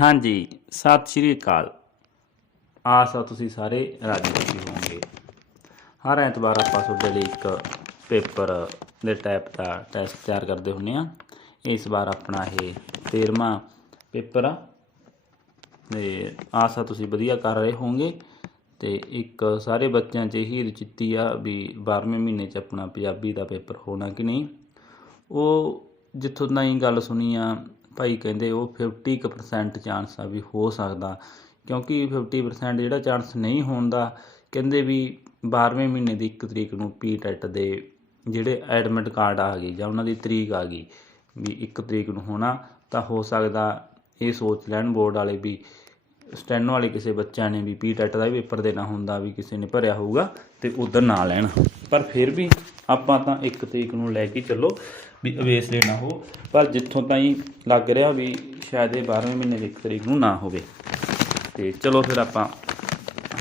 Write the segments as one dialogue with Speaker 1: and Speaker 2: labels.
Speaker 1: ਹਾਂਜੀ, ਸਤਿ ਸ਼੍ਰੀ ਅਕਾਲ। ਆਸ ਆ ਤੁਸੀਂ ਸਾਰੇ ਰਾਜੀ ਖੁਸ਼ੀ ਹੋਵੋਗੇ। ਹਰ ਐਤਵਾਰ ਆਪਾਂ ਤੁਹਾਡੇ ਲਈ ਇੱਕ ਪੇਪਰ ਦੇ ਟਾਈਪ ਦਾ ਟੈਸਟ ਤਿਆਰ ਕਰਦੇ ਹੁੰਨੇ ਆ। ਇਸ ਵਾਰ ਆਪਣਾ ਇਹ 13ਵਾਂ ਪੇਪਰ ਆ। ਤੇ ਆਸ ਆ ਤੁਸੀਂ ਵਧੀਆ ਕਰ ਰਹੇ ਹੋਵੋਗੇ। ਤੇ ਇੱਕ ਸਾਰੇ ਬੱਚਿਆਂ 'ਚ ਇਹੀ ਰੁਚਿੱਤੀ ਆ ਵੀ 12ਵੇਂ ਮਹੀਨੇ 'ਚ ਆਪਣਾ ਪੰਜਾਬੀ ਦਾ ਪੇਪਰ ਹੋਣਾ ਕਿ ਨਹੀਂ। ਉਹ ਜਿੱਥੋਂ ਤਾਈਂ ਗੱਲ ਸੁਣੀ ਆ ਭਾਈ ਕਹਿੰਦੇ ਉਹ 50% ਚਾਂਸ ਆ ਵੀ ਹੋ ਸਕਦਾ, ਕਿਉਂਕਿ 50% ਜਿਹੜਾ ਚਾਂਸ ਨਹੀਂ ਹੋਣ ਦਾ ਕਹਿੰਦੇ ਵੀ 12ਵੇਂ ਮਹੀਨੇ ਦੀ 1 ਤਰੀਕ ਨੂੰ ਪੀ ਟੈਟ ਦੇ ਜਿਹੜੇ ਐਡਮਿਟ ਕਾਰਡ ਆ ਗਈ ਜਾਂ ਉਹਨਾਂ ਦੀ ਤਰੀਕ ਆ ਗਈ ਵੀ 1 ਤਰੀਕ ਨੂੰ ਹੋਣਾ, ਤਾਂ ਹੋ ਸਕਦਾ ਇਹ ਸੋਚ ਲੈਣ ਬੋਰਡ ਵਾਲੇ ਵੀ, ਸਟੈਨੋ ਵਾਲੇ ਕਿਸੇ ਬੱਚਿਆਂ ਨੇ ਵੀ ਪੀ ਟੈਟ ਦਾ ਵੀ ਪੇਪਰ ਦੇਣਾ ਹੁੰਦਾ ਵੀ ਕਿਸੇ ਨੇ ਭਰਿਆ ਹੋਊਗਾ ਤੇ ਉਧਰ ਨਾ ਲੈਣ। ਪਰ ਫਿਰ ਵੀ ਆਪਾਂ ਤਾਂ 1 ਤਰੀਕ ਨੂੰ ਲੈ ਕੇ ਚੱਲੋ। ਵੀ ਅਵੇਸ ਲੈਣਾ ਹੋ ਪਰ ਜਿੱਥੋਂ ਤਾਈਂ ਲੱਗ ਰਿਹਾ ਵੀ ਸ਼ਾਇਦ ਇਹ 12ਵੇਂ ਮਹੀਨੇ ਦੀ 1 ਤਰੀਕ ਨੂੰ ਨਾ ਹੋਵੇ। ਤੇ ਚਲੋ ਫਿਰ ਆਪਾਂ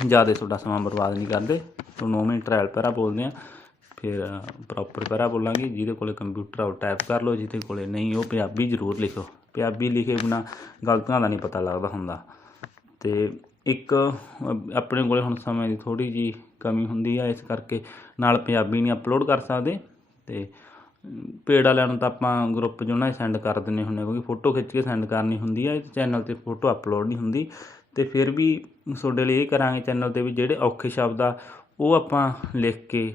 Speaker 1: ਜ਼ਿਆਦਾ ਤੁਹਾਡਾ ਸਮਾਂ ਬਰਬਾਦ ਨਹੀਂ ਕਰਦੇ। ਤੋਂ 9 ਮਿੰਟ ਟ੍ਰਾਇਲ ਪੈਰਾ ਬੋਲਦੇ ਆ ਫਿਰ ਪ੍ਰੋਪਰ ਪੈਰਾ ਬੋਲਾਂਗੇ। ਜਿਹਦੇ ਕੋਲੇ ਕੰਪਿਊਟਰ ਆ ਉਹ ਟਾਈਪ ਕਰ ਲਓ। ਜਿਹਦੇ ਕੋਲੇ ਨਹੀਂ ਉਹ ਪੰਜਾਬੀ ਜ਼ਰੂਰ ਲਿਖੋ। ਪੰਜਾਬੀ ਲਿਖੇ ਬਿਨਾ ਗਲਤੀਆਂ ਦਾ ਨਹੀਂ ਪਤਾ ਲੱਗਦਾ ਹੁੰਦਾ। ਤੇ ਇੱਕ ਆਪਣੇ ਕੋਲੇ ਹੁਣ ਸਮੇਂ ਦੀ ਥੋੜੀ ਜੀ ਕਮੀ ਹੁੰਦੀ ਆ। ਇਸ ਕਰਕੇ ਨਾਲ ਪੰਜਾਬੀ ਨਹੀਂ ਅਪਲੋਡ ਕਰ ਸਕਦੇ। ਤੇ ਪੇੜ ਵਾਲਿਆਂ ਨੂੰ ਤਾਂ ਆਪਾਂ ਗਰੁੱਪ 'ਚ ਉਹਨਾਂ ਹੀ ਸੈਂਡ ਕਰ ਦਿੰਦੇ ਹੁੰਦੇ ਹਾਂ, ਕਿਉਂਕਿ ਫੋਟੋ ਖਿੱਚ ਕੇ ਸੈਂਡ ਕਰਨੀ ਹੁੰਦੀ ਹੈ ਇਸ ਚੈਨਲ ਤੇ ਫੋਟੋ ਅਪਲੋਡ ਨਹੀਂ ਹੁੰਦੀ। ਤੇ ਫਿਰ ਵੀ ਤੁਹਾਡੇ ਲਈ ਇਹ ਕਰਾਂਗੇ ਚੈਨਲ ਤੇ ਵੀ ਜਿਹੜੇ ਔਖੇ ਸ਼ਬਦ ਆ ਉਹ ਆਪਾਂ ਲਿਖ ਕੇ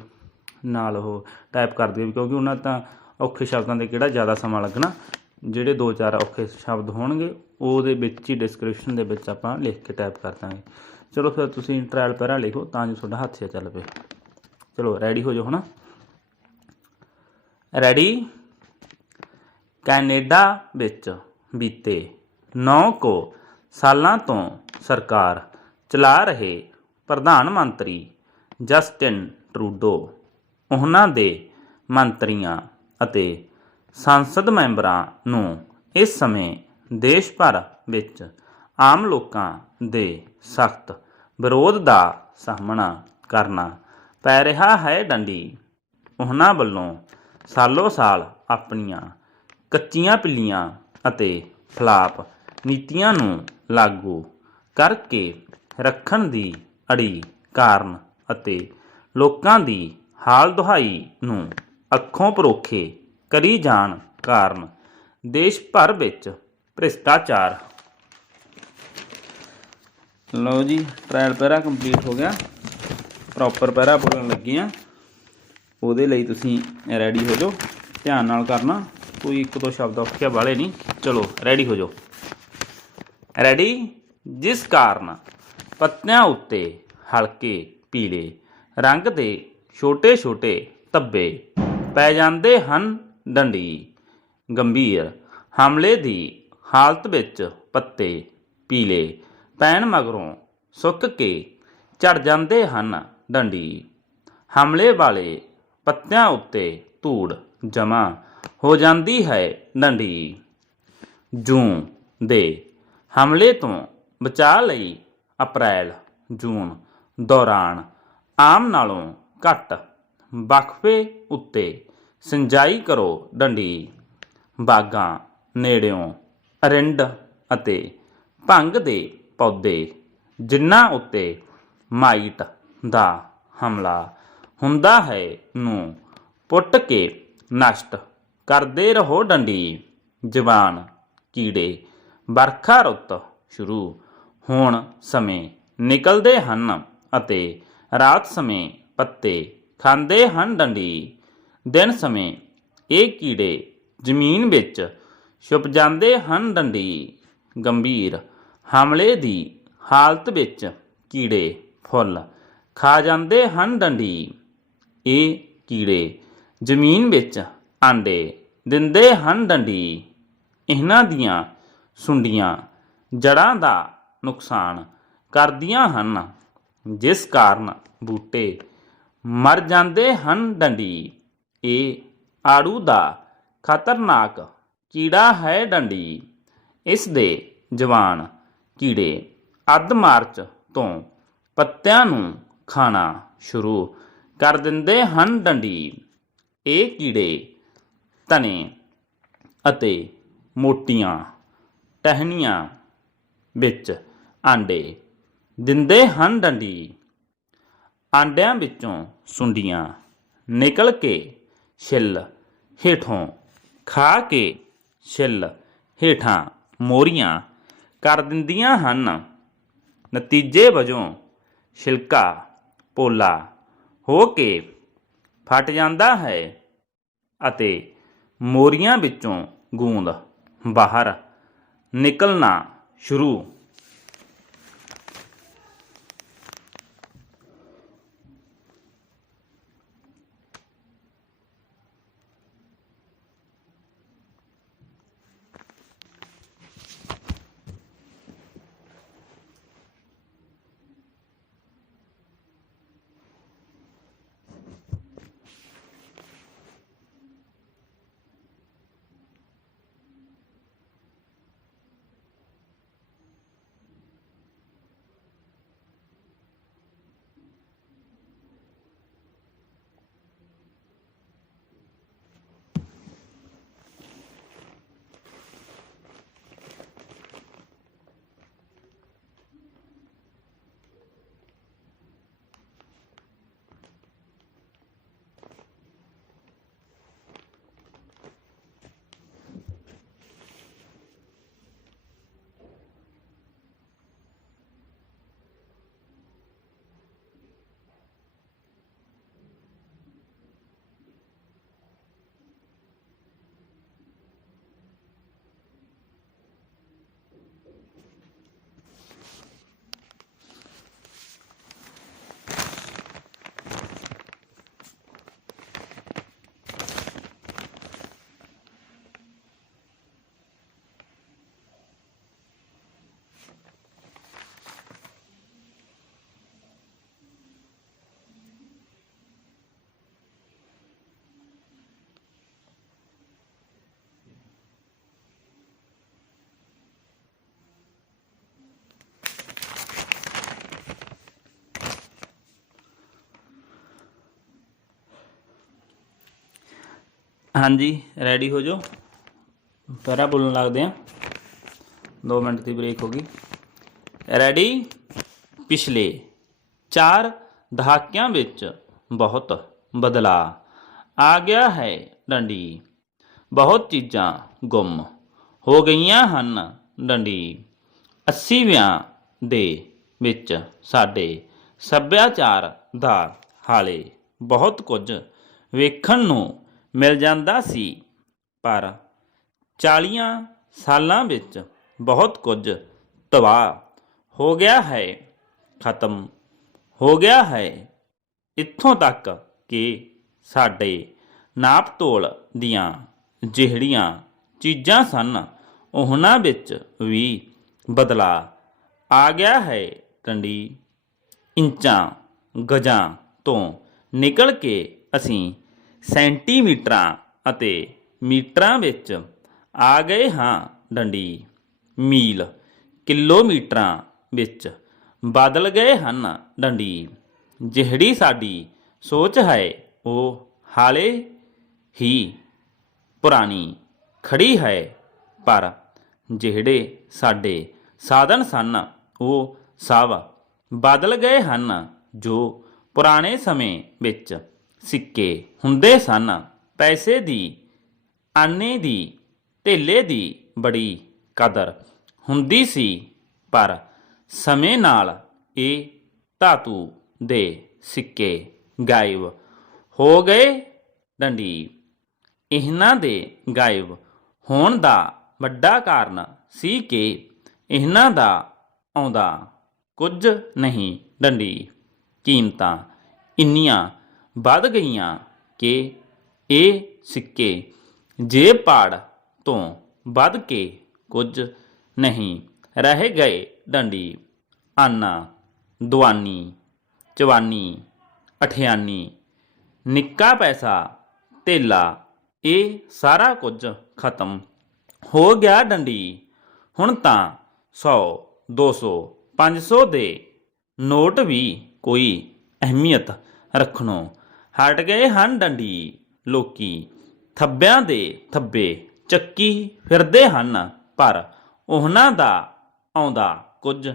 Speaker 1: ਨਾਲ ਉਹ ਟਾਈਪ ਕਰ ਦਿਓ ਕਿਉਂਕਿ ਉਹਨਾਂ ਤਾਂ ਔਖੇ ਸ਼ਬਦਾਂ ਦੇ ਕਿਹੜਾ ਜ਼ਿਆਦਾ ਸਮਾਂ ਲੱਗਣਾ। ਜਿਹੜੇ ਦੋ ਚਾਰ ਔਖੇ ਸ਼ਬਦ ਹੋਣਗੇ ਉਹਦੇ ਵਿੱਚ ਹੀ ਡਿਸਕ੍ਰਿਪਸ਼ਨ ਦੇ ਵਿੱਚ ਆਪਾਂ ਲਿਖ ਕੇ ਟਾਈਪ ਕਰ ਦਾਂਗੇ। ਚਲੋ ਫਿਰ ਤੁਸੀਂ ਟ੍ਰਾਇਲ ਪੈਰਾ ਲਿਖੋ ਤਾਂ ਜੋ ਤੁਹਾਡਾ ਹੱਥ 'ਚ ਚੱਲ ਪਏ। ਚਲੋ ਰੈਡੀ ਹੋ ਜਾਓ ਹੁਣ ਰੈਡੀ ਕੈਨੇਡਾ ਵਿੱਚ ਬੀਤੇ 9 ਕੋ ਸਾਲਾਂ ਤੋਂ ਸਰਕਾਰ ਚਲਾ ਰਹੇ ਪ੍ਰਧਾਨ ਮੰਤਰੀ ਜਸਟਿਨ ਟਰੂਡੋ। ਉਹਨਾਂ ਦੇ ਮੰਤਰੀਆਂ ਅਤੇ ਸੰਸਦ ਮੈਂਬਰਾਂ ਨੂੰ ਇਸ ਸਮੇਂ ਦੇਸ਼ ਭਰ ਵਿੱਚ ਆਮ ਲੋਕਾਂ ਦੇ ਸਖਤ ਵਿਰੋਧ ਦਾ ਸਾਹਮਣਾ ਕਰਨਾ ਪੈ ਰਿਹਾ ਹੈ ਡੰਡੀ। ਉਹਨਾਂ ਵੱਲੋਂ ਸਾਲੋ ਸਾਲ ਆਪਣੀਆਂ ਕੱਚੀਆਂ ਪਿੱਲੀਆਂ ਅਤੇ ਫਲਾਪ ਨੀਤੀਆਂ ਨੂੰ ਲਾਗੂ ਕਰਕੇ ਰੱਖਣ ਦੀ ਅੜੀ ਕਾਰਨ ਅਤੇ ਲੋਕਾਂ ਦੀ ਹਾਲ ਦੁਹਾਈ ਨੂੰ ਅੱਖੋਂ ਪਰੋਖੇ ਕਰੀ ਜਾਣ ਕਾਰਨ ਦੇਸ਼ ਭਰ ਵਿੱਚ ਭ੍ਰਿਸ਼ਟਾਚਾਰ। ਲਓ ਜੀ ਟ੍ਰਾਇਲ ਪੈਰਾ ਕੰਪਲੀਟ ਹੋ ਗਿਆ। ਪ੍ਰੋਪਰ ਪੈਰਾ ਬੋਲਣ ਲੱਗੇ ਆ ਉਹਦੇ ਲਈ ਤੁਸੀਂ ਰੈਡੀ ਹੋ ਜਾਓ। ਧਿਆਨ ਨਾਲ ਕਰਨਾ। ਕੋਈ ਇੱਕ ਦੋ ਸ਼ਬਦ ਔਖਿਆ ਵਾਲੇ ਨਹੀਂ। ਚਲੋ ਰੈਡੀ ਹੋ ਜਾਓ। ਰੈਡੀ ਜਿਸ ਕਾਰਨ ਪੱਤਿਆਂ ਉੱਤੇ ਹਲਕੇ ਪੀਲੇ ਰੰਗ ਦੇ ਛੋਟੇ-ਛੋਟੇ ਧੱਬੇ ਪੈ ਜਾਂਦੇ ਹਨ, ਡੰਡੀ। ਗੰਭੀਰ ਹਮਲੇ ਦੀ ਹਾਲਤ ਵਿੱਚ ਪੱਤੇ ਪੀਲੇ ਪੈਣ ਮਗਰੋਂ ਸੁੱਕ ਕੇ ਝੜ ਜਾਂਦੇ ਹਨ, ਡੰਡੀ। ਹਮਲੇ ਵਾਲੇ ਪੱਤਿਆਂ ਉੱਤੇ ਧੂੜ ਜਮਾ ਹੋ ਜਾਂਦੀ ਹੈ ਡੰਡੀ ਜੂਨ ਦੇ ਹਮਲੇ ਤੋਂ ਬਚਾਅ ਲਈ ਅਪ੍ਰੈਲ ਜੂਨ ਦੌਰਾਨ ਆਮ ਨਾਲੋਂ ਘੱਟ ਵਕਫੇ ਉੱਤੇ ਸਿੰਜਾਈ ਕਰੋ ਡੰਡੀ। ਬਾਗਾਂ, ਨੇੜਿਓਂ ਅਰਿੰਡ ਅਤੇ ਭੰਗ ਦੇ ਪੌਦੇ ਜਿਨ੍ਹਾਂ ਉੱਤੇ ਮਾਈਟ ਦਾ ਹਮਲਾ ਹੁੰਦਾ ਹੈ ਨੂੰ ਪੁੱਟ ਕੇ ਨਸ਼ਟ ਕਰਦੇ ਰਹੋ ਡੰਡੀ। ਜਵਾਨ ਕੀੜੇ ਵਰਖਾ ਰੁੱਤ ਸ਼ੁਰੂ। ਹੋਣ ਸਮੇਂ ਨਿਕਲਦੇ ਹਨ ਅਤੇ ਰਾਤ ਸਮੇਂ ਪੱਤੇ ਖਾਂਦੇ ਹਨ ਡੰਡੀ। ਦਿਨ ਸਮੇਂ ਇਹ ਕੀੜੇ ਜ਼ਮੀਨ ਵਿੱਚ ਛੁਪ ਜਾਂਦੇ ਹਨ ਡੰਡੀ। ਗੰਭੀਰ ਹਮਲੇ ਦੀ ਹਾਲਤ ਵਿੱਚ ਕੀੜੇ ਫੁੱਲ ਖਾ ਜਾਂਦੇ ਹਨ ਡੰਡੀ। ਇਹ ਕੀੜੇ ਜ਼ਮੀਨ ਵਿੱਚ ਆਂਡੇ ਦਿੰਦੇ ਹਨ ਡੰਡੀ। ਇਹਨਾਂ ਦੀਆਂ ਸੁੰਡੀਆਂ ਜੜਾਂ ਦਾ ਨੁਕਸਾਨ ਕਰਦੀਆਂ ਹਨ, ਜਿਸ ਕਾਰਨ ਬੂਟੇ ਮਰ ਜਾਂਦੇ ਹਨ ਡੰਡੀ। ਇਹ ਆੜੂ ਦਾ ਖਤਰਨਾਕ ਕੀੜਾ ਹੈ ਡੰਡੀ। ਇਸ ਦੇ ਜਵਾਨ ਕੀੜੇ ਅੱਧ ਮਾਰਚ ਤੋਂ ਪੱਤਿਆਂ ਨੂੰ ਖਾਣਾ ਸ਼ੁਰੂ ਕਰ ਦਿੰਦੇ ਹਨ ਡੰਡੀ। ਇਹ ਕੀੜੇ ਤਣੇ ਅਤੇ ਮੋਟੀਆਂ ਟਹਿਣੀਆਂ ਵਿੱਚ ਆਂਡੇ ਦਿੰਦੇ ਹਨ ਡੰਡੀ। ਆਂਡਿਆਂ ਵਿੱਚੋਂ ਸੁੰਡੀਆਂ ਨਿਕਲ ਕੇ ਛਿੱਲ ਹੇਠੋਂ ਖਾ ਕੇ ਛਿੱਲ ਹੇਠਾਂ ਮੋਰੀਆਂ ਕਰ ਦਿੰਦੀਆਂ ਹਨ। ਨਤੀਜੇ ਵਜੋਂ ਛਿਲਕਾ, ਪੋਲਾ ਹੋ ਕੇ ਫਟ ਜਾਂਦਾ ਹੈ ਅਤੇ ਮੋਰੀਆਂ ਵਿੱਚੋਂ ਗੂੰਦ ਬਾਹਰ ਨਿਕਲਣਾ ਸ਼ੁਰੂ ਹਾਂਜੀ ਰੈਡੀ ਹੋ ਜਾਓ। ਪਹਿਰਾ ਬੋਲਣ ਲੱਗਦੇ ਆ। 2 ਮਿੰਟ ਦੀ ਬ੍ਰੇਕ ਹੋ ਗਈ। ਰੈਡੀ ਪਿਛਲੇ 4 ਦਹਾਕਿਆਂ ਵਿੱਚ ਬਹੁਤ ਬਦਲਾਅ ਆ ਗਿਆ ਹੈ ਡੰਡੀ। ਬਹੁਤ ਚੀਜ਼ਾਂ ਗੁੰਮ ਹੋ ਗਈਆਂ ਹਨ ਡੰਡੀ। 80ਵਿਆਂ ਦੇ ਵਿੱਚ ਸਾਡੇ ਸੱਭਿਆਚਾਰ ਦਾ ਹਾਲੇ ਬਹੁਤ ਕੁਝ ਵੇਖਣ ਨੂੰ ਮਿਲ ਜਾਂਦਾ ਸੀ। ਪਰ 40 ਸਾਲਾਂ ਵਿੱਚ ਬਹੁਤ ਕੁਝ ਤਬਾਹ ਹੋ ਗਿਆ ਹੈ, ਖਤਮ ਹੋ ਗਿਆ ਹੈ। ਇੱਥੋਂ ਤੱਕ ਕਿ ਸਾਡੇ ਨਾਪ ਤੋਲ ਦੀਆਂ ਜਿਹੜੀਆਂ ਚੀਜ਼ਾਂ ਸਨ, ਉਹਨਾਂ ਵਿੱਚ ਵੀ ਬਦਲਾਅ ਆ ਗਿਆ ਹੈ। ਟੰਡੀ ਇੰਚਾਂ, ਗਜਾਂ ਤੋਂ ਨਿਕਲ ਕੇ ਅਸੀਂ ਸੈਂਟੀਮੀਟਰਾਂ ਅਤੇ ਮੀਟਰਾਂ ਵਿੱਚ ਆ ਗਏ ਹਾਂ ਡੰਡੀ। ਮੀਲ ਕਿਲੋਮੀਟਰਾਂ ਵਿੱਚ ਬਦਲ ਗਏ ਹਨ ਡੰਡੀ। ਜਿਹੜੀ ਸਾਡੀ ਸੋਚ ਹੈ, ਉਹ ਹਾਲੇ ਹੀ ਪੁਰਾਣੀ ਖੜੀ ਹੈ, ਪਰ ਜਿਹੜੇ ਸਾਡੇ ਸਾਧਨ ਸਨ, ਉਹ ਸਭ ਬਦਲ ਗਏ ਹਨ, ਜੋ ਪੁਰਾਣੇ ਸਮੇਂ ਵਿੱਚ ਸਿੱਕੇ ਹੁੰਦੇ ਸਨ। ਪੈਸੇ ਦੀ, ਆਨੇ ਦੀ, ਧੇਲੇ ਦੀ ਬੜੀ ਕਦਰ ਹੁੰਦੀ ਸੀ, ਪਰ ਸਮੇਂ ਨਾਲ ਇਹ ਧਾਤੂ ਦੇ ਸਿੱਕੇ ਗਾਇਬ ਹੋ ਗਏ। ਡੰਡੀ, ਇਹਨਾਂ ਦੇ ਗਾਇਬ ਹੋਣ ਦਾ ਵੱਡਾ ਕਾਰਨ ਸੀ ਕਿ ਇਹਨਾਂ ਦਾ ਆਉਂਦਾ ਕੁਝ ਨਹੀਂ। ਡੰਡੀ, ਕੀਮਤਾਂ ਇੰਨੀਆਂ ਵੱਧ ਗਈਆਂ ਕਿ ਇਹ ਸਿੱਕੇ ਜੇਬ ਪਾੜ ਤੋਂ ਵੱਧ ਕੇ ਕੁਝ ਨਹੀਂ ਰਹਿ ਗਏ। ਡੰਡੀ ਆਨਾ ਦੁਆਨੀ ਚਵਾਨੀ, ਅਠਿਆਨੀ, ਨਿੱਕਾ ਪੈਸਾ, ਧੇਲਾ, ਇਹ ਸਾਰਾ ਕੁਝ ਖਤਮ ਹੋ ਗਿਆ ਡੰਡੀ। ਹੁਣ ਤਾਂ 100 200 500 ਦੇ ਨੋਟ ਵੀ ਕੋਈ ਅਹਿਮੀਅਤ ਰੱਖਣੋਂ ਹਟ ਗਏ ਹਨ ਡੰਡੀ। ਲੋਕੀ ਥੱਬਿਆਂ ਦੇ ਥੱਬੇ ਚੱਕੀ ਫਿਰਦੇ ਹਨ, ਪਰ ਉਹਨਾਂ ਦਾ ਆਉਂਦਾ ਕੁਝ